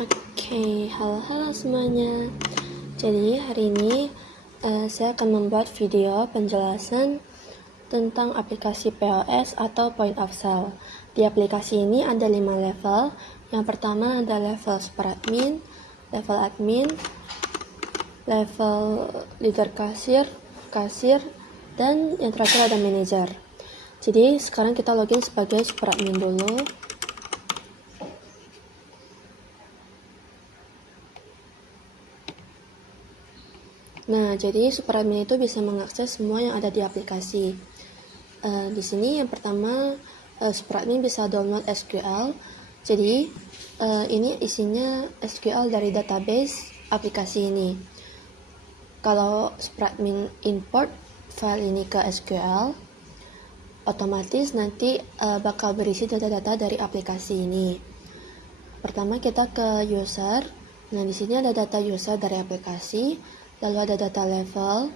Oke, halo semuanya. Jadi hari ini saya akan membuat video penjelasan tentang aplikasi POS atau Point of Sale. Di aplikasi ini ada 5 level. Yang pertama ada level super admin, level admin, level leader kasir, dan yang terakhir ada manager. Jadi sekarang kita login sebagai super admin dulu. Nah, jadi super admin itu bisa mengakses semua yang ada di aplikasi. Di sini yang pertama, super admin bisa download SQL. Jadi ini isinya SQL dari database aplikasi ini. Kalau super admin import file ini ke SQL, otomatis nanti bakal berisi data-data dari aplikasi ini. Pertama kita ke user. Nah, di sini ada data user dari aplikasi. Lalu ada data level,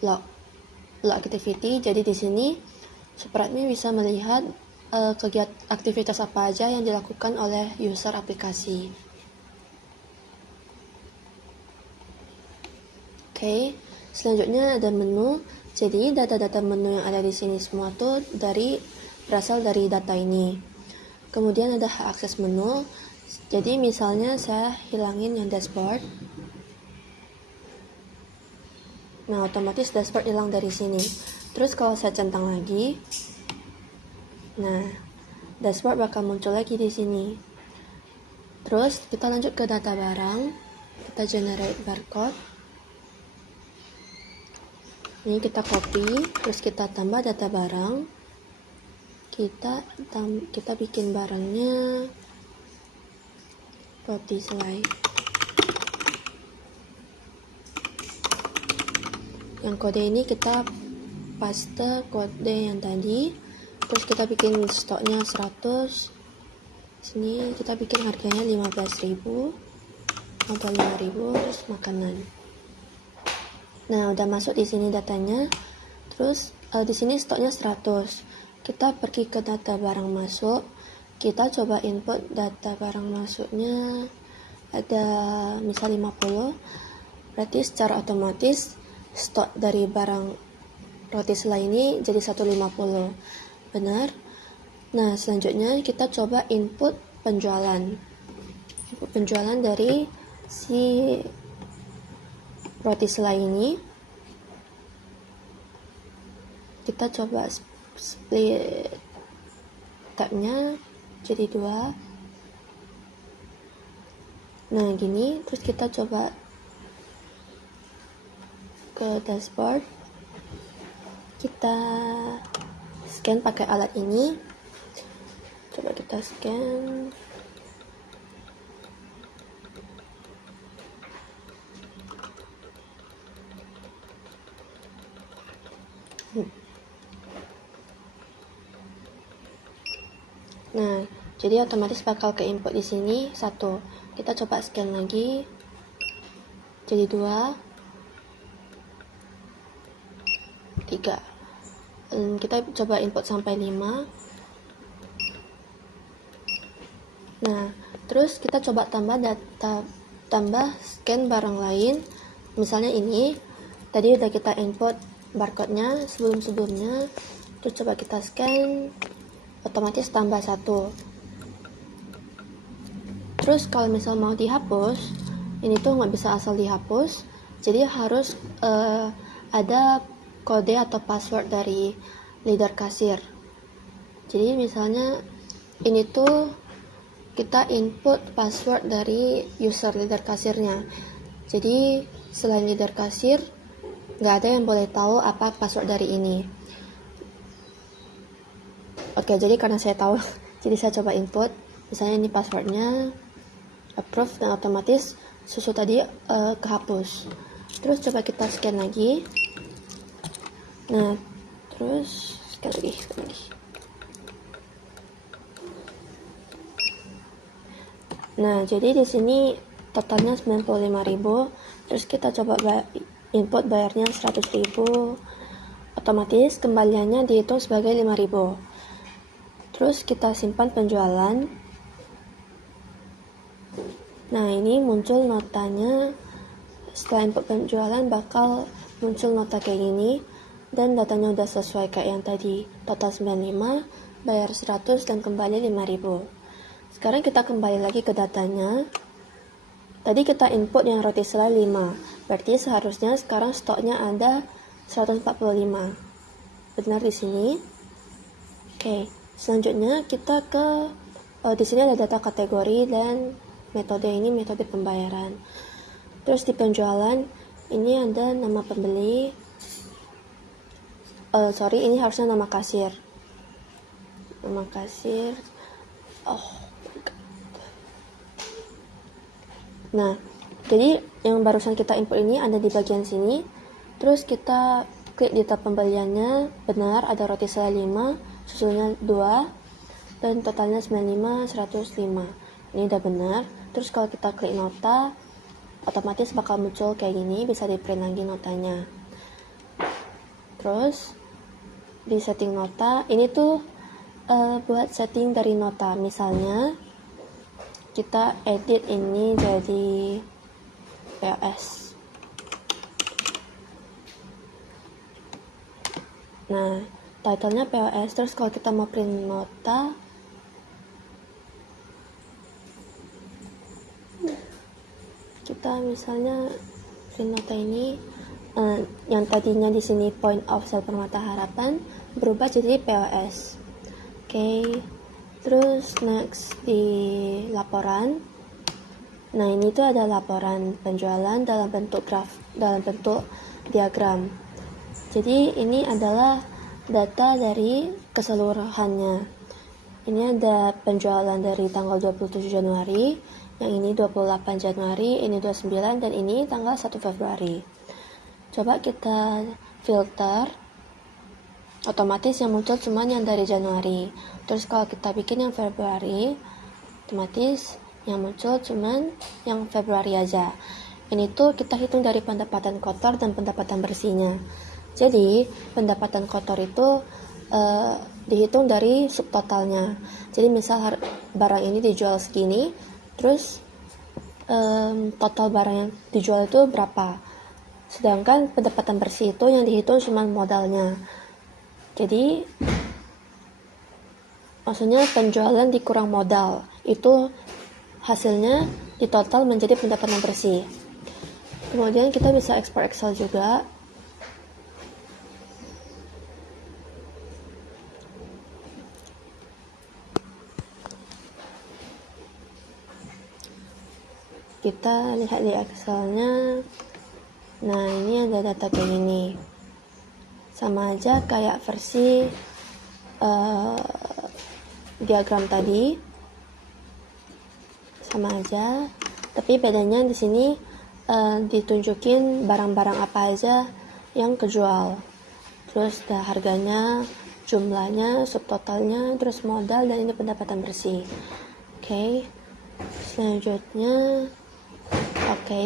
log activity. Jadi di sini super admin bisa melihat kegiatan aktivitas apa aja yang dilakukan oleh user aplikasi. Oke, selanjutnya ada menu. Jadi data-data menu yang ada di sini semua tuh berasal dari data ini. Kemudian ada hak akses menu. Jadi misalnya saya hilangin yang dashboard. Nah, otomatis dashboard hilang dari sini. Terus kalau saya centang lagi, nah, dashboard bakal muncul lagi di sini. Terus kita lanjut ke data barang. Kita generate barcode. Ini kita copy, terus kita tambah data barang. Kita bikin barangnya roti selai. Yang kode ini kita paste kode yang tadi, terus kita bikin stoknya 100. Sini kita bikin harganya 15.000, modal 5.000, terus makanan. Nah, udah masuk di sini datanya. Terus di sini stoknya 100. Kita pergi ke data barang masuk. Kita coba input data barang masuknya ada misal 50. Berarti secara otomatis stok dari barang roti selai ini jadi 150. Benar? Nah, selanjutnya kita coba input penjualan. Input penjualan dari si roti selai ini. Kita coba split tabnya jadi 2. Nah, gini. Terus kita coba ke dashboard. Kita scan pakai alat ini. Coba kita scan. Nah, jadi otomatis bakal ke input di sini 1. Kita coba scan lagi. Jadi 2. 3. Kita coba input sampai 5. Nah, terus kita coba tambah scan barang lain. Misalnya ini tadi udah kita input barcode-nya sebelumnya. Terus coba kita scan, otomatis tambah 1. Terus kalau misal mau dihapus, ini tuh nggak bisa asal dihapus. Jadi harus ada kode atau password dari leader kasir. Jadi misalnya ini tuh kita input password dari user leader kasirnya. Jadi selain leader kasir, nggak ada yang boleh tahu apa password dari ini. Oke, jadi karena saya tahu, jadi saya coba input. Misalnya ini passwordnya, approve, dan otomatis susu tadi kehapus. Terus coba kita scan lagi. Nah, terus sekali lagi. Nah, jadi di sini totalnya 95.000. Terus kita coba input bayarnya 100.000. Otomatis kembaliannya dihitung sebagai 5.000. Terus kita simpan penjualan. Nah, ini muncul notanya. Setelah input penjualan bakal muncul nota kayak gini, dan datanya udah sesuai kayak yang tadi. Total 95, bayar 100, dan kembali 5.000. Sekarang kita kembali lagi ke datanya. Tadi kita input yang roti selai 5, berarti seharusnya sekarang stoknya ada 145. Benar di sini. Oke, selanjutnya kita ke di sini ada data kategori dan metode, ini metode pembayaran. Terus di penjualan ini ada nama pembeli. Ini harusnya nama kasir. Nama kasir. Nah, jadi yang barusan kita input ini ada di bagian sini. Terus kita klik di tab pembeliannya, benar ada roti selai 5, susunya 2, dan totalnya 95, 105. Ini udah benar. Terus kalau kita klik nota, otomatis bakal muncul kayak gini, bisa di print lagi notanya. Terus di setting nota, ini tuh buat setting dari nota. Misalnya kita edit ini jadi POS. Nah, titlenya POS. Terus kalau kita mau print nota, kita misalnya print nota ini, yang tadinya di sini point of sale Permata Harapan berubah jadi POS. Oke. Terus next di laporan. Nah, ini tuh ada laporan penjualan dalam bentuk diagram. Jadi ini adalah data dari keseluruhannya. Ini ada penjualan dari tanggal 27 Januari, yang ini 28 Januari, ini 29, dan ini tanggal 1 Februari. Coba kita filter. Otomatis yang muncul cuma yang dari Januari. Terus kalau kita bikin yang Februari, otomatis yang muncul cuma yang Februari aja. Ini tuh kita hitung dari pendapatan kotor dan pendapatan bersihnya. Jadi pendapatan kotor itu dihitung dari subtotalnya. Jadi misal barang ini dijual segini, terus total barang yang dijual itu berapa. Sedangkan pendapatan bersih itu yang dihitung cuma modalnya. Jadi maksudnya penjualan dikurang modal, itu hasilnya di total menjadi pendapatan bersih. Kemudian kita bisa ekspor Excel juga. Kita lihat di Excelnya. Nah, ini ada data kayak gini. Sama aja kayak versi diagram tadi, sama aja, tapi bedanya di sini ditunjukin barang-barang apa aja yang kejual, terus harganya, jumlahnya, subtotalnya, terus modal, dan ini pendapatan bersih. Oke. Selanjutnya,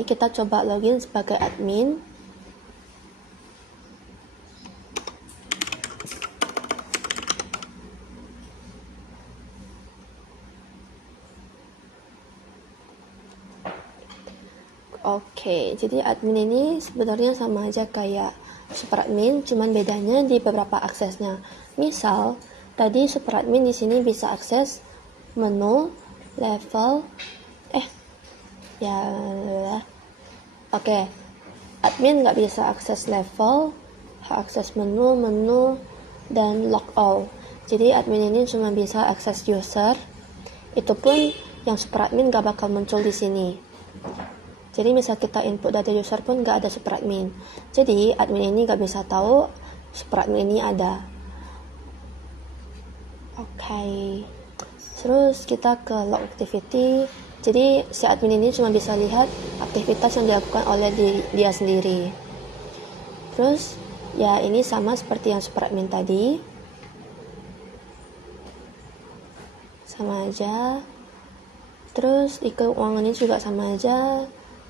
kita coba login sebagai admin. Jadi admin ini sebenarnya sama aja kayak super admin, cuman bedanya di beberapa aksesnya. Misal, tadi super admin di sini bisa akses menu, level, admin nggak bisa akses level, akses menu, dan log all. Jadi admin ini cuma bisa akses user. Itu pun yang super admin nggak bakal muncul di sini. Jadi misal kita input data user pun nggak ada super admin. Jadi admin ini nggak bisa tahu super admin ini ada. Terus kita ke log activity. Jadi si admin ini cuma bisa lihat aktivitas yang dilakukan oleh dia sendiri. Terus ya ini sama seperti yang super admin tadi. Sama aja. Terus di keuangan ini juga sama aja,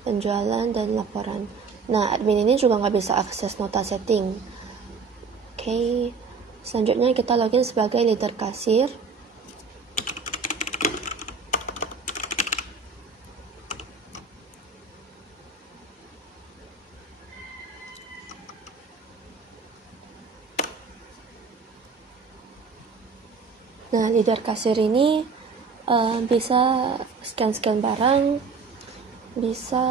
penjualan dan laporan. Nah, admin ini juga nggak bisa akses nota setting. Selanjutnya kita login sebagai leader kasir. Nah, leader kasir ini bisa scan barang, bisa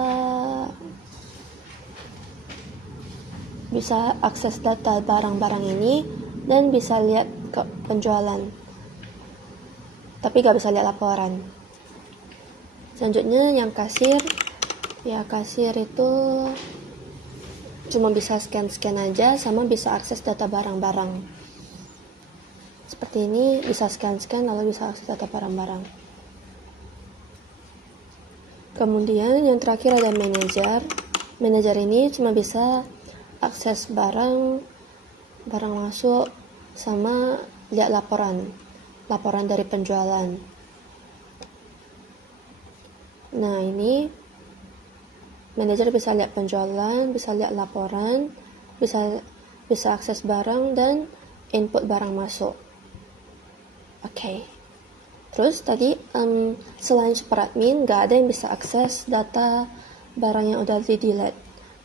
akses data barang-barang ini, dan bisa lihat ke penjualan, tapi gak bisa lihat laporan. Selanjutnya yang kasir, ya kasir itu cuma bisa scan aja, sama bisa akses data barang-barang. Seperti ini, bisa scan lalu bisa akses data barang-barang. Kemudian yang terakhir ada manajer. Manajer ini cuma bisa akses barang masuk, sama lihat laporan dari penjualan. Nah, ini manajer bisa lihat penjualan, bisa lihat laporan, bisa akses barang dan input barang masuk. Oke. Terus tadi selain super admin gak ada yang bisa akses data barang yang udah di delete.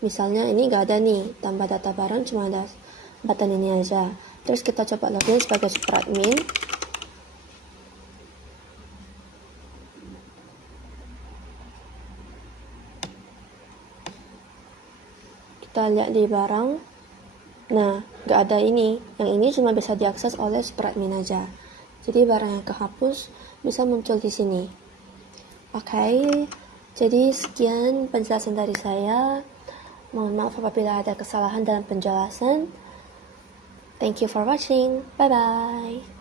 Misalnya ini gak ada nih, tambah data barang cuma ada button ini aja. Terus kita coba login sebagai super admin. Kita lihat di barang. Nah, gak ada ini. Yang ini cuma bisa diakses oleh super admin aja. Jadi barang yang kehapus bisa muncul di sini. Oke, jadi sekian penjelasan dari saya. Mohon maaf apabila ada kesalahan dalam penjelasan. Thank you for watching. Bye-bye.